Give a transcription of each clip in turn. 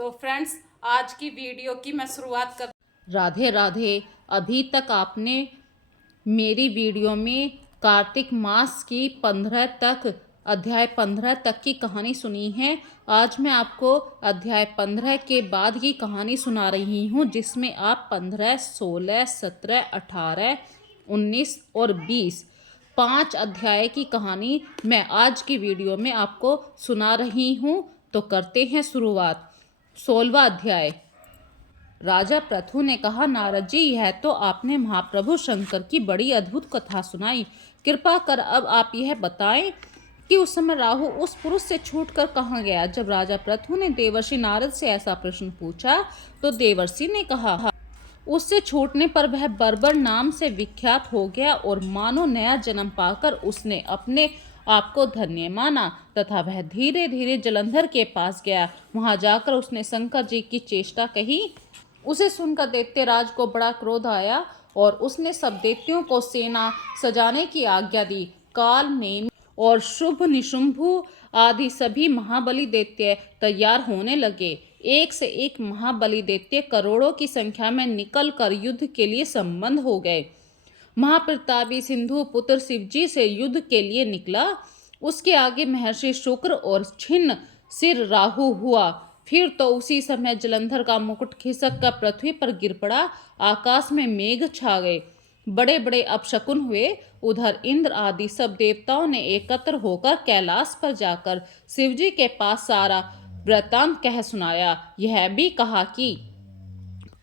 तो फ्रेंड्स, आज की वीडियो की मैं शुरुआत कर। राधे राधे। अभी तक आपने मेरी वीडियो में कार्तिक मास की 15 तक की कहानी सुनी है। आज मैं आपको अध्याय 15 के बाद की कहानी सुना रही हूँ, जिसमें आप 15, 16, 17, 18, 19 और 20 5 अध्याय की कहानी मैं आज की वीडियो में आपको सुना रही हूँ। तो करते हैं शुरुआत। 16वां अध्याय। राजा पृथु ने कहा, नारद जी, यह तो आपने महाप्रभु शंकर की बड़ी अद्भुत कथा सुनाई। कृपा कर अब आप यह बताएं कि उस समय राहु उस पुरुष से छूटकर कहाँ गया। जब राजा पृथु ने देवर्षि नारद से ऐसा प्रश्न पूछा तो देवर्षि ने कहा, उससे छूटने पर वह बर्बर नाम से विख्यात हो गया और मानो नया जन्म पाकर उसने अपने आप को धन्य माना तथा वह धीरे धीरे जलंधर के पास गया। वहां जाकर उसने शंकर जी की चेष्टा कही। उसे सुनकर दैत्यराज को बड़ा क्रोध आया और उसने सब दैत्यों को सेना सजाने की आज्ञा दी। काल नेमि और शुभ निशुंभु आदि सभी महाबली दैत्य तैयार होने लगे। एक से एक महाबली दैत्य करोड़ों की संख्या में निकल कर युद्ध के लिए संबंध हो गए। महाप्रतापी सिंधु पुत्र शिवजी से युद्ध के लिए निकला। उसके आगे महर्षि शुक्र और छिन्न सिर राहु हुआ। फिर तो उसी समय जलंधर का मुकुट खिसक कर पृथ्वी पर गिर पड़ा। आकाश में मेघ छा गए। बड़े बड़े अपशकुन हुए। उधर इंद्र आदि सब देवताओं ने एकत्र होकर कैलाश पर जाकर शिवजी के पास सारा वृतांत कह सुनाया। यह भी कहा कि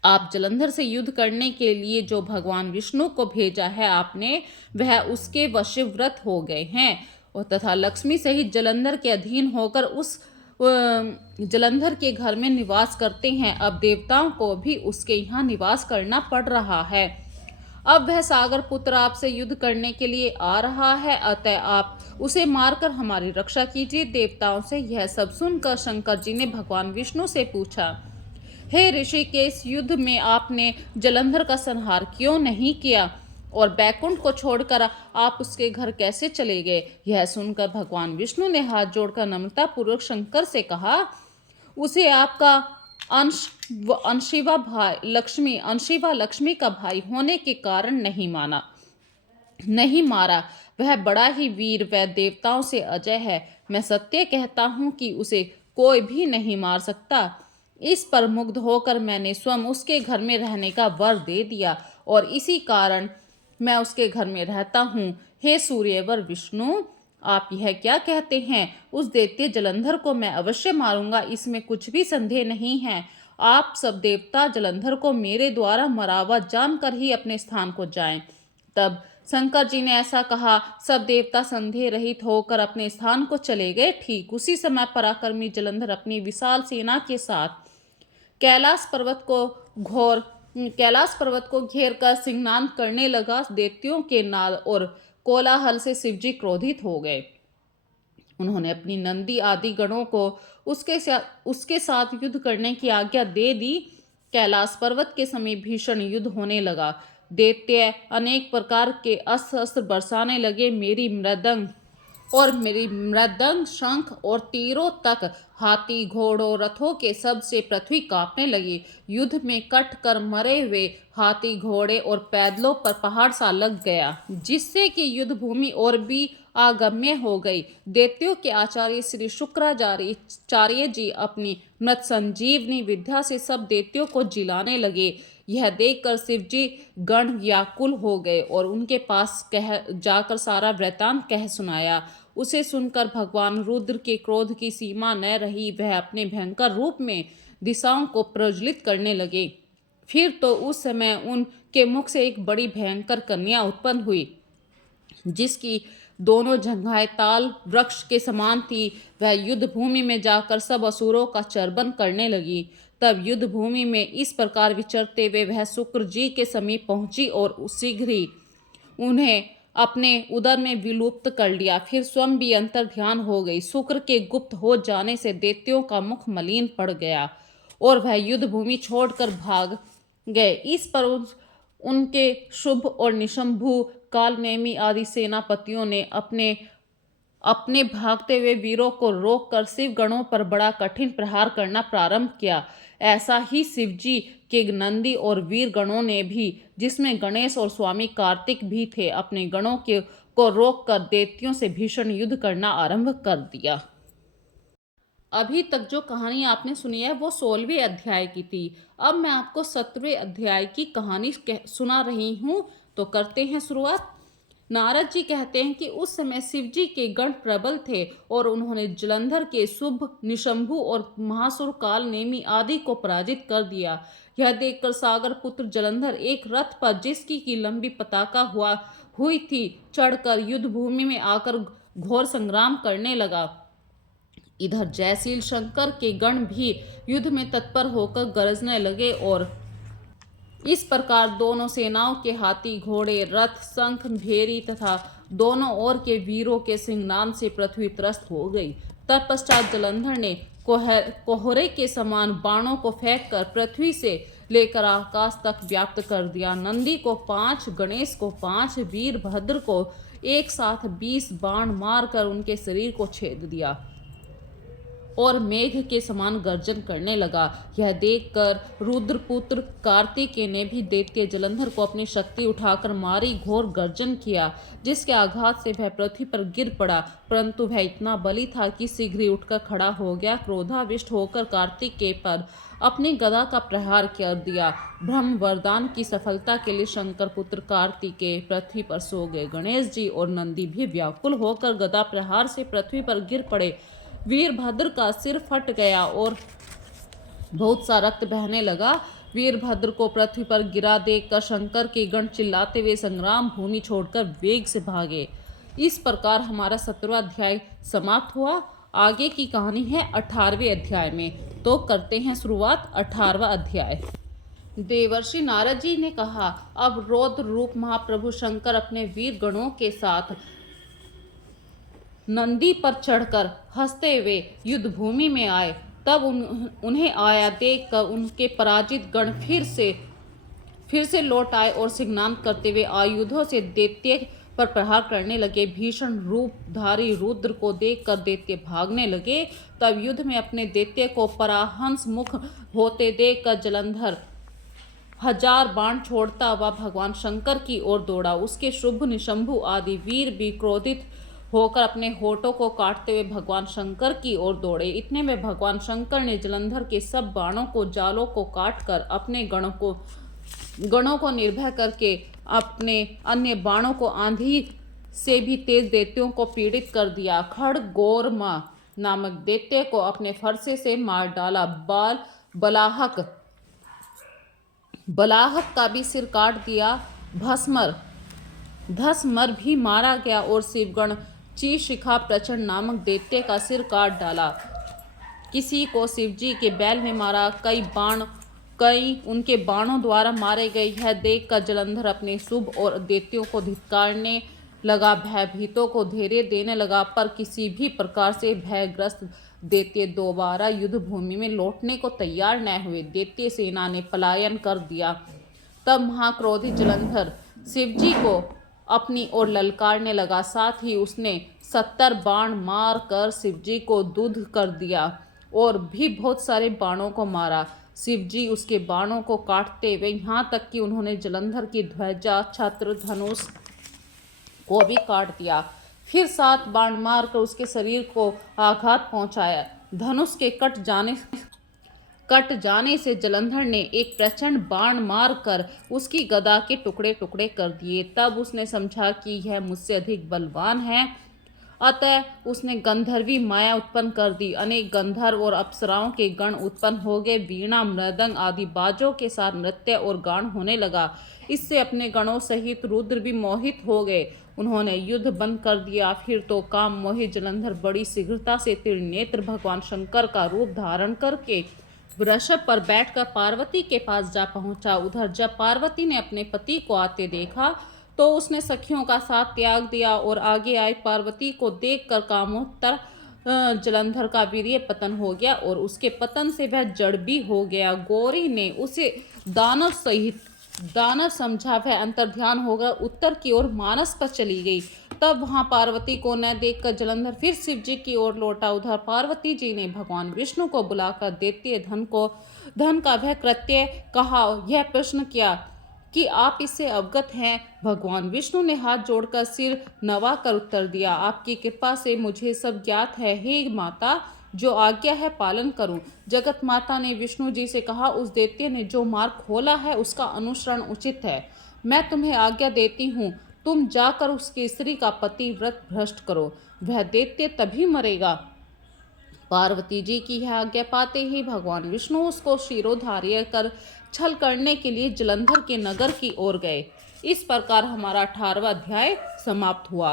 आप जलंधर से युद्ध करने के लिए जो भगवान विष्णु को भेजा है आपने, वह उसके वशीव्रत हो गए हैं और तथा लक्ष्मी सहित जलंधर के अधीन होकर उस जलंधर के घर में निवास करते हैं। अब देवताओं को भी उसके यहाँ निवास करना पड़ रहा है। अब वह सागर पुत्र आपसे युद्ध करने के लिए आ रहा है, अतः आप उसे मारकर हमारी रक्षा कीजिए। देवताओं से यह सब सुनकर शंकर जी ने भगवान विष्णु से पूछा, हे ऋषि, के इस युद्ध में आपने जलंधर का संहार क्यों नहीं किया और बैकुंठ को छोड़कर आप उसके घर कैसे चले गए। यह सुनकर भगवान विष्णु ने हाथ जोड़कर नम्रता पूर्वक शंकर से कहा, उसे आपका अंशिवा लक्ष्मी का भाई होने के कारण नहीं मारा। वह बड़ा ही वीर व देवताओं से अजय है। मैं सत्य कहता हूँ कि उसे कोई भी नहीं मार सकता। इस पर मुग्ध होकर मैंने स्वयं उसके घर में रहने का वर दे दिया और इसी कारण मैं उसके घर में रहता हूँ। हे सूर्यवर विष्णु, आप यह क्या कहते हैं? उस दैत्य जलंधर को मैं अवश्य मारूंगा, इसमें कुछ भी संदेह नहीं है। आप सब देवता जलंधर को मेरे द्वारा मरा हुआ जानकर ही अपने स्थान को जाएं। तब शंकर जी ने ऐसा कहा। सब देवता संदेह रहित होकर अपने स्थान को चले गए। ठीक उसी समय पराक्रमी जलंधर अपनी विशाल सेना के साथ कैलाश पर्वत को घेर कर सिंहनाद करने लगा। दैत्यों के नाद और कोलाहल से शिवजी क्रोधित हो गए। उन्होंने अपनी नंदी आदि गणों को उसके साथ युद्ध करने की आज्ञा दे दी। कैलाश पर्वत के समीप भीषण युद्ध होने लगा। दैत्य अनेक प्रकार के अस्त्र शस्त्र बरसाने लगे। मेरी मृदंग, शंख और तीरों तक हाथी, घोड़ों, रथों के सब से पृथ्वी कांपने लगी। युद्ध में कट कर मरे हुए हाथी, घोड़े और पैदलों पर पहाड़ सा लग गया, जिससे कि युद्ध भूमि और भी अगम्य हो गई। दैत्यों के आचार्य श्री शुक्राचार्य जी अपनी मृत संजीवनी विद्या से सब दैत्यों को जिलाने लगे। यह देखकर शिवजी गण व्याकुल हो गए और उनके पास जाकर सारा वृतांत कह सुनाया। उसे सुनकर भगवान रुद्र के क्रोध की सीमा न रही। वह अपने भयंकर रूप में दिशाओं को प्रज्वलित करने लगे। फिर तो उस समय उनके मुख से एक बड़ी भयंकर कन्या उत्पन्न हुई, जिसकी दोनों जंघाएं ताल वृक्ष के समान थी। वह युद्ध भूमि में जाकर सब असुरों का चर्बन करने लगी। तब युद्ध भूमि में इस प्रकार विचरते हुए वह शुक्र जी के समीप पहुंची और शीघ्र ही उन्हें अपने उदर में विलुप्त कर लिया। फिर स्वयं भी अंतर ध्यान हो गई। शुक्र के गुप्त हो जाने से दैत्यों का मुख मलिन पड़ गया और वह युद्ध भूमि छोड़कर भाग गए। इस पर उनके शुभ और निशंभु, काल नेमि आदि सेनापतियों ने अपने अपने भागते हुए वीरों को रोककर शिव गणों पर बड़ा कठिन प्रहार करना प्रारंभ किया। ऐसा ही शिवजी के नंदी और वीर गणों ने भी, जिसमें गणेश और स्वामी कार्तिक भी थे, अपने गणों को रोककर दैत्यों से भीषण युद्ध करना आरंभ कर दिया। अभी तक जो कहानी आपने सुनी है वो 16वें अध्याय की थी। अब मैं आपको 17वें अध्याय की कहानी सुना रही हूँ। तो करते हैं शुरुआत। नारद जी कहते हैं कि उस समय शिव जी के गण प्रबल थे और उन्होंने जलंधर के शुभ, निशंभु और महासुर काल नेमी आदि को पराजित कर दिया। यह देखकर सागर पुत्र जलंधर एक रथ पर, जिसकी की लंबी पताका हुई थी, चढ़कर युद्ध भूमि में आकर घोर संग्राम करने लगा। इधर जयशील शंकर के गण भी युद्ध में तत्पर होकर गरजने लगे और इस प्रकार दोनों सेनाओं के हाथी, घोड़े, रथ, शंख, भेरी तथा दोनों ओर के वीरों के सिंहनाद से पृथ्वी त्रस्त हो गई। तत्पश्चात जलंधर ने कोहरे के समान बाणों को फेंककर पृथ्वी से लेकर आकाश तक व्याप्त कर दिया। नंदी को 5, गणेश को 5, वीरभद्र को एक साथ 20 बाण मारकर उनके शरीर को छेद दिया और मेघ के समान गर्जन करने लगा। यह देखकर रुद्रपुत्र कार्तिकेय ने भी दैत्य जलंधर को अपनी शक्ति उठाकर मारी घोर गर्जन किया, जिसके आघात से वह पृथ्वी पर गिर पड़ा, परंतु वह इतना बली था कि शीघ्र ही उठकर खड़ा हो गया। क्रोधाविष्ट होकर कार्तिकेय पर अपनी गदा का प्रहार कर दिया। ब्रह्म वरदान की सफलता के लिए शंकर पुत्र कार्तिकेय पृथ्वी पर सो गए। गणेश जी और नंदी भी व्याकुल होकर गदा प्रहार से पृथ्वी पर गिर पड़े। वीरभद्र का सिर फट गया और बहुत सा रक्त बहने लगा। वीरभद्र को पृथ्वी पर गिरा देखकर शंकर के गण चिल्लाते हुए संग्राम भूमि छोड़कर वेग से भागे। इस प्रकार हमारा 17वां अध्याय समाप्त हुआ। आगे की कहानी है 18वें अध्याय में। तो करते हैं शुरुआत 18वां अध्याय। देवर्षि नारद जी ने कहा, अब रौद्र रूप महाप्रभु शंकर अपने वीर गणों के साथ नंदी पर चढ़कर हंसते हुए युद्ध भूमि में आए। तब उन्हें आया देखकर उनके पराजित गण फिर से लौट आए और सिंहनाद करते हुए आयुधों से दैत्य पर प्रहार करने लगे। भीषण रूपधारी रुद्र को देखकर दैत्य भागने लगे। तब युद्ध में अपने दैत्य को पराहंस मुख होते देखकर जलंधर 1000 बाण छोड़ता हुआ भगवान शंकर की ओर दौड़ा। उसके शुभ, निशंभु आदि वीर भी क्रोधित होकर अपने होठों को काटते हुए भगवान शंकर की ओर दौड़े। इतने में भगवान शंकर ने जलंधर के सब बाणों को, जालों को काटकर अपने गणों को निर्भय करके अपने अन्य बाणों को आंधी से भी तेज दैत्यों को पीड़ित कर दिया। खड़गोरमा नामक दैत्य को अपने फरसे से मार डाला। बलाहक का भी सिर काट दिया। धसमर भी मारा गया और शिवगण चीशिखा प्रचंड नामक दैत्य का सिर काट डाला। किसी को शिवजी के बैल में मारा। कई उनके बाणों द्वारा मारे गए। यह देखकर जलंधर अपने शुभ और दैत्यों को धिक्कारने लगा, भयभीतों को धैर्य देने लगा, पर किसी भी प्रकार से भयग्रस्त दैत्य दोबारा युद्ध भूमि में लौटने को तैयार न हुए। दैत्य सेना ने पलायन कर दिया। तब महाक्रोधित जलंधर शिवजी को अपनी ओर ललकारने लगा। साथ ही उसने 70 बाण मार कर शिवजी को दूध कर दिया और भी बहुत सारे बाणों को मारा। शिवजी उसके बाणों को काटते हुए यहाँ तक कि उन्होंने जलंधर की ध्वजा, छत्र, धनुष को भी काट दिया। फिर 7 बाण मारकर उसके शरीर को आघात पहुंचाया। धनुष के कट जाने से जलंधर ने एक प्रचंड बाण मारकर उसकी गदा के टुकड़े टुकड़े कर दिए। तब उसने समझा कि यह मुझसे अधिक बलवान है, अतः उसने गंधर्वी माया उत्पन्न कर दी। अनेक गंधर्व और अप्सराओं के गण उत्पन्न हो गए। वीणा, मृदंग आदि बाजों के साथ नृत्य और गान होने लगा। इससे अपने गणों सहित रुद्र भी मोहित हो गए। उन्होंने युद्ध बंद कर दिया। फिर तो काम मोहित जलंधर बड़ी शीघ्रता से त्रिनेत्र भगवान शंकर का रूप धारण करके वृषभ पर बैठकर पार्वती के पास जा पहुंचा। उधर जब पार्वती ने अपने पति को आते देखा तो उसने सखियों का साथ त्याग दिया और आगे आई। पार्वती को देखकर कामोत्तर जलंधर का वीर्य पतन हो गया और उसके पतन से वह जड़ भी हो गया। गौरी ने उसे दानव समझा। वह अंतर्ध्यान होकर उत्तर की ओर मानस पर चली गई। तब वहां पार्वती को न देखकर जलंधर फिर शिव जी की ओर लौटा। उधर पार्वती जी ने भगवान विष्णु को बुलाकर दैत्य धन का वह कृत्य कहा, यह प्रश्न किया कि आप इससे अवगत हैं। भगवान विष्णु ने हाथ जोड़कर सिर नवाकर उत्तर दिया, आपकी कृपा से मुझे सब ज्ञात है। हे माता, जो आज्ञा है पालन करूं। जगत माता ने विष्णु जी से कहा, उस दैत्य ने जो मार्ग खोला है उसका अनुसरण उचित है। मैं तुम्हें आज्ञा देती हूँ, तुम जाकर उसकी स्त्री का पति व्रत भ्रष्ट करो, वह दैत्य तभी मरेगा। पार्वती जी की यह आज्ञा पाते ही भगवान विष्णु उसको शिरोधार्य कर छल करने के लिए जलंधर के नगर की ओर गए। इस प्रकार हमारा 18वां अध्याय समाप्त हुआ।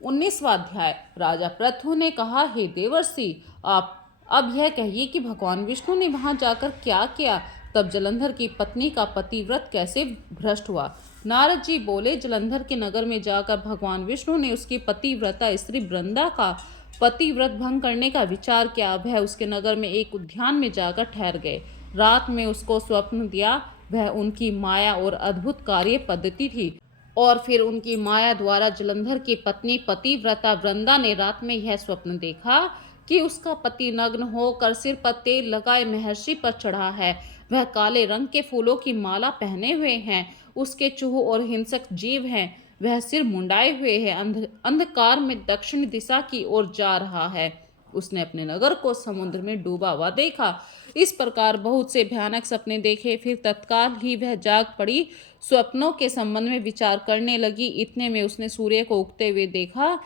19वां अध्याय। राजा पृथु ने कहा, हे देवर्षि, आप अब यह कहिए कि भगवान विष्णु ने वहां जाकर क्या किया। तब जलंधर की पत्नी का पतिव्रत कैसे भ्रष्ट हुआ। नारद जी बोले, जलंधर के नगर में जाकर भगवान विष्णु ने उसकी पतिव्रता स्त्री वृंदा का पतिव्रत भंग करने का विचार किया। वह उसके नगर में एक उद्यान में जाकर ठहर गए। रात में उसको स्वप्न दिया, वह उनकी माया और अद्भुत कार्य पद्धति थी। और फिर उनकी माया द्वारा जलंधर की पत्नी पतिव्रता वृंदा ने रात में यह स्वप्न देखा कि उसका पति नग्न होकर सिर पर तेल लगाए महर्षि पर चढ़ा है। वह काले रंग के फूलों की माला पहने हुए हैं। उसके चूहे और हिंसक जीव हैं। वह सिर मुंडाए हुए है, अंधकार में दक्षिण दिशा की ओर जा रहा है। उसने अपने नगर को समुद्र में डूबा हुआ देखा। इस प्रकार बहुत से भयानक सपने देखे। फिर तत्काल ही वह जाग पड़ी, स्वप्नों के संबंध में विचार करने लगी। इतने में उसने सूर्य को उगते हुए देखा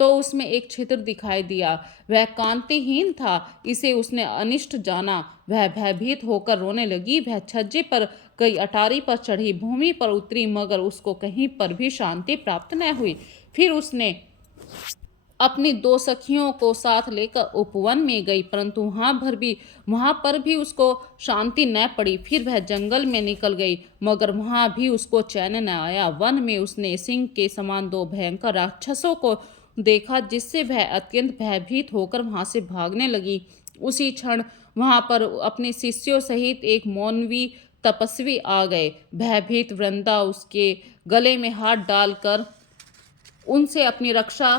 तो उसमें एक छिद्र दिखाई दिया। वह कांतिहीन था, इसे उसने अनिष्ट जाना। वह भयभीत होकर रोने लगी। वह छज्जे पर गई, अटारी पर चढ़ी, भूमि पर उतरी, मगर उसको कहीं पर भी शांति प्राप्त न हुई। फिर उसने अपनी 2 सखियों को साथ लेकर उपवन में गई, परंतु वहां पर भी उसको शांति न पड़ी। फिर वह जंगल में निकल गई, मगर वहां भी उसको चैन न आया। वन में उसने सिंह के समान 2 भयंकर राक्षसों को देखा, जिससे वह अत्यंत भयभीत होकर वहां से भागने लगी। उसी क्षण वहां पर अपने शिष्यों सहित एक मौनवी तपस्वी आ गए। भयभीत वृंदा उसके गले में हाथ डालकर उनसे अपनी रक्षा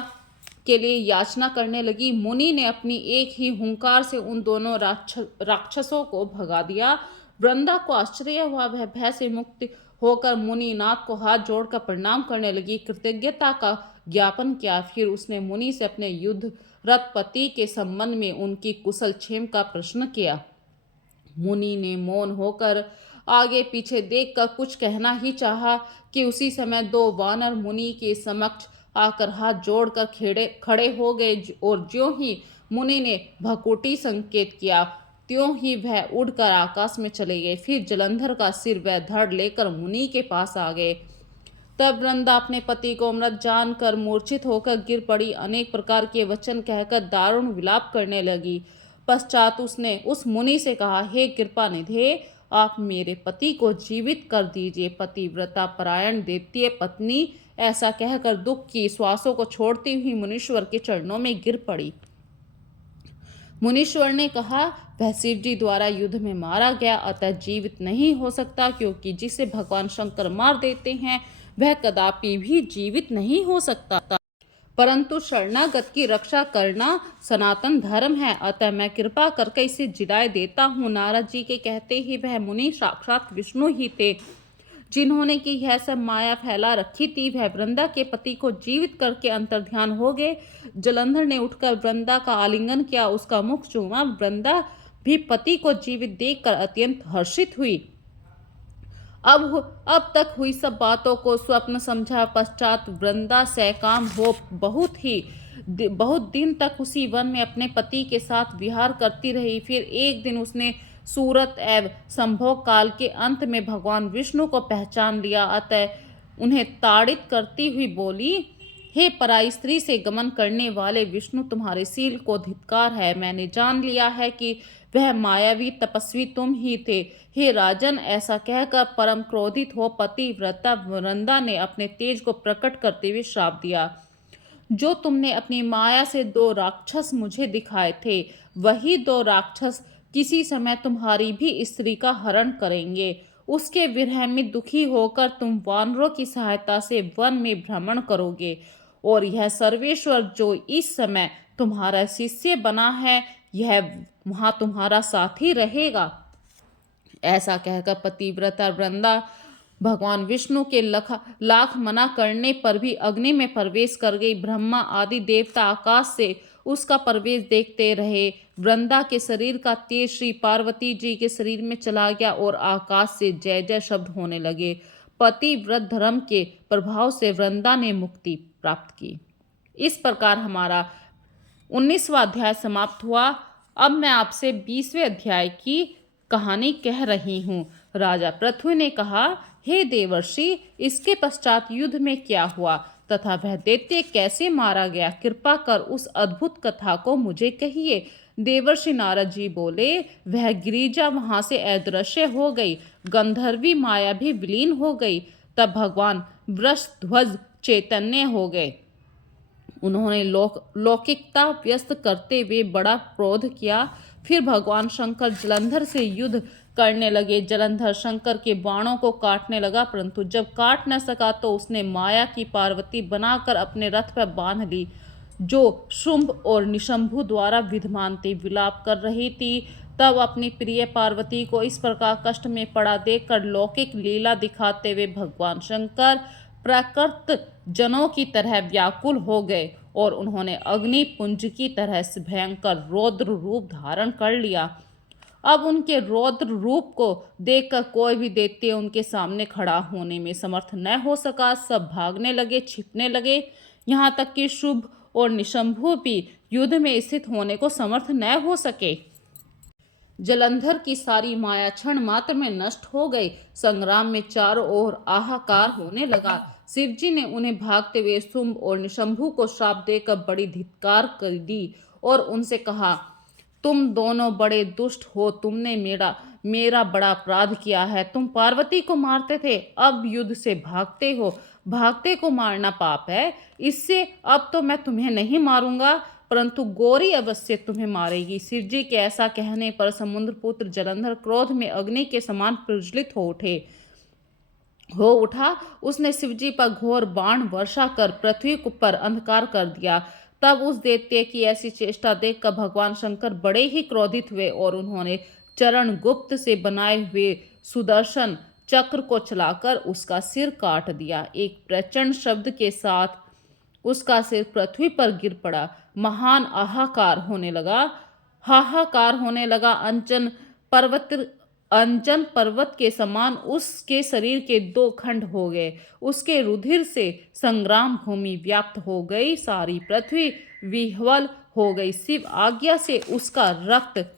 के लिए याचना करने लगी। मुनि ने अपनी एक ही हुंकार से उन दोनों राक्षसों को भगा दिया। वृंदा को आश्चर्य हुआ। वह भय से मुक्त होकर मुनिनाथ को हाथ जोड़कर प्रणाम करने लगी, कृतज्ञता का ज्ञापन किया। फिर उसने मुनि से अपने युद्धरत पति के संबंध में उनकी कुशल क्षेम का प्रश्न किया। मुनि ने मौन होकर आगे पीछे देखकर कुछ कहना ही चाहा कि उसी समय 2 वानर मुनि के समक्ष आकर हाथ जोड़कर खड़े हो गए, और ज्यों ही मुनि ने भकुटी संकेत किया, त्यों ही वह उड़कर आकाश में चले गए। फिर जलंधर का सिर वह धड़ लेकर मुनि के पास आ गए। तब वृंदा अपने पति को मृत जानकर मूर्छित होकर गिर पड़ी। अनेक प्रकार के वचन कहकर दारुण विलाप करने लगी। पश्चात उसने उस मुनि से कहा, हे कृपा निधे, आप मेरे पति को जीवित कर दीजिए। पतिव्रता परायण दैत्य पत्नी ऐसा कहकर दुख की श्वासों को छोड़ती हुई मुनीश्वर के चरणों में गिर पड़ी। मुनीश्वर ने कहा, वह शिव जी द्वारा युद्ध में मारा गया, अतः जीवित नहीं हो सकता, क्योंकि जिसे भगवान शंकर मार देते हैं वह कदापि भी जीवित नहीं हो सकता। परंतु शरणागत की रक्षा करना सनातन धर्म है, अतः मैं कृपा करके इसे जिलाए देता हूँ। नारद जी के कहते ही वह मुनि साक्षात विष्णु ही थे, जिन्होंने की यह सब माया फैला रखी थी। वह वृंदा के पति को जीवित करके अंतर्ध्यान हो गए। जलंधर ने उठकर वृंदा का आलिंगन किया, उसका मुख चूमा। वृंदा भी पति को जीवित देखकर अत्यंत हर्षित हुई। अब तक हुई सब बातों को स्वप्न समझा पश्चात वृंदा सकाम हो बहुत दिन तक उसी वन में अपने पति के साथ विहार करती रही। फिर एक दिन उसने सूरत एवं संभोग काल के अंत में भगवान विष्णु को पहचान लिया, अतः उन्हें ताड़ित करती हुई बोली, हे पराई स्त्री से गमन करने वाले विष्णु, तुम्हारे शील को धिक्कार है। मैंने जान लिया है कि वह मायावी तपस्वी तुम ही थे। हे राजन, ऐसा कहकर परम क्रोधित हो पतिव्रता वृंदा ने अपने तेज को प्रकट करते हुए श्राप दिया, जो तुमने अपनी माया से 2 राक्षस मुझे दिखाए थे, वही 2 राक्षस किसी समय तुम्हारी भी स्त्री का हरण करेंगे। उसके विरह में दुखी होकर तुम वानरों की सहायता से वन में भ्रमण करोगे। और यह सर्वेश्वर जो इस समय तुम्हारा शिष्य बना है, यह वहाँ तुम्हारा साथी रहेगा। ऐसा कहकर पतिव्रता वृंदा भगवान विष्णु के लाख मना करने पर भी अग्नि में प्रवेश कर गई। ब्रह्मा आदि देवता आकाश से उसका प्रवेश देखते रहे। वृंदा के शरीर का तेज श्री पार्वती जी के शरीर में चला गया और आकाश से जय जय शब्द होने लगे। पतिव्रत धर्म के प्रभाव से वृंदा ने मुक्ति प्राप्त की। इस प्रकार हमारा 19वां अध्याय समाप्त हुआ। अब मैं आपसे 20वें अध्याय की कहानी कह रही हूँ। राजा पृथ्वी ने कहा, हे देवर्षि, इसके पश्चात युद्ध में क्या हुआ तथा वह दैत्य कैसे मारा गया, कृपा कर उस अद्भुत कथा को मुझे कहिए। देवर्षि नारद जी बोले, वह गिरिजा वहां से अदृश्य हो गई, गंधर्वी माया भी विलीन हो गई। तब भगवान वृषध्वज चैतन्य हो गए। उन्होंने लौकिकता व्यस्त करते हुए बड़ा क्रोध किया। फिर भगवान शंकर जलंधर से युद्ध करने लगे। जलंधर शंकर के बाणों को काटने लगा, परंतु जब काट न सका तो उसने माया की पार्वती बनाकर अपने रथ पर बांध ली, जो शुंभ और निशंभु द्वारा विद्यमान थी। विलाप कर रही थी। तब अपनी प्रिय पार्वती को इस प्रकार कष्ट में पड़ा देखकर लौकिक लीला दिखाते हुए भगवान शंकर प्राकृत जनों की तरह व्याकुल हो गए और उन्होंने अग्नि पुंज की तरह से भयंकर रौद्र रूप धारण कर लिया। अब उनके रौद्र रूप को देखकर कोई भी दैत्य उनके सामने खड़ा होने में समर्थ न हो सका। सब भागने लगे, छिपने लगे, यहाँ तक कि शुभ और निशंभु भी युद्ध में स्थित होने को समर्थ न हो सके। जलंधर की सारी माया क्षण मात्र में नष्ट हो गई। संग्राम में चारों ओर आहाकार होने लगा। शिव जी ने उन्हें भागते हुए शुंभ और निशंभु को श्राप देकर बड़ी धिक्कार कर दी और उनसे कहा, तुम दोनों बड़े दुष्ट हो, तुमने मेरा बड़ा अपराध किया है। तुम पार्वती को मारते थे, अब युद्ध से भागते हो। भागते को मारना पाप है, इससे अब तो मैं तुम्हें नहीं मारूंगा, परंतु गौरी अवश्य तुम्हें मारेगी। शिव जी के ऐसा कहने पर समुद्र पुत्र जलंधर क्रोध में अग्नि के समान प्रज्वलित हो उठा। उसने शिवजी पर घोर बाण वर्षा कर पृथ्वी पर अंधकार कर दिया। तब उस दैत्य की ऐसी चेष्टा देखकर भगवान शंकर बड़े ही क्रोधित हुए और उन्होंने चरण गुप्त से बनाए हुए सुदर्शन चक्र को चलाकर उसका सिर काट दिया। एक प्रचंड शब्द के साथ उसका सिर पृथ्वी पर गिर पड़ा। महान हाहाकार होने लगा। अंजन पर्वत के समान उसके शरीर के 2 खंड हो गए। उसके रुधिर से संग्राम भूमि व्याप्त हो गई, सारी पृथ्वी विह्वल हो गई। शिव आज्ञा से उसका रक्त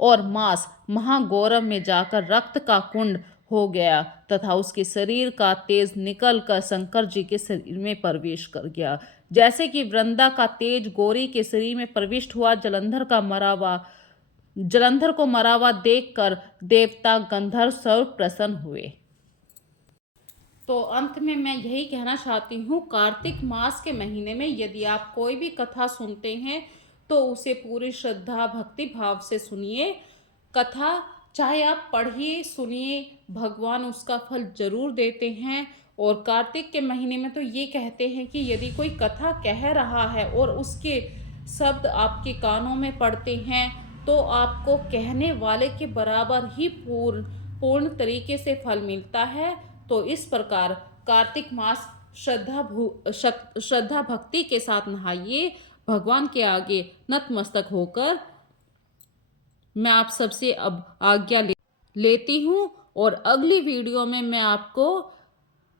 और मांस महागौरव में जाकर रक्त का कुंड हो गया तथा उसके शरीर का तेज निकलकर शंकर जी के शरीर में प्रवेश कर गया। जैसे कि वृंदा का तेज गौरी के शरीर में प्रविष्ट हुआ। जलंधर को मरा हुआ देखकर देवता गंधर्व सर्व प्रसन्न हुए। तो अंत में मैं यही कहना चाहती हूँ, कार्तिक मास के महीने में यदि आप कोई भी कथा सुनते हैं तो उसे पूरी श्रद्धा भक्ति भाव से सुनिए। कथा चाहे आप पढ़िए, सुनिए, भगवान उसका फल जरूर देते हैं। और कार्तिक के महीने में तो ये कहते हैं कि यदि कोई कथा कह रहा है और उसके शब्द आपके कानों में पड़ते हैं तो आपको कहने वाले के बराबर ही पूर्ण तरीके से फल मिलता है। तो इस प्रकार कार्तिक मास श्रद्धा भक्ति के साथ नहाइए। भगवान के आगे नतमस्तक होकर मैं आप सबसे अब आज्ञा लेती हूँ और अगली वीडियो में मैं आपको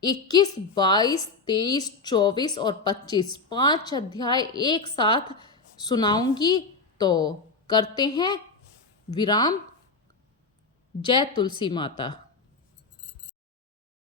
21, 22, 23, 24 और 25 5 अध्याय एक साथ सुनाऊंगी। तो करते हैं विराम। जय तुलसी माता।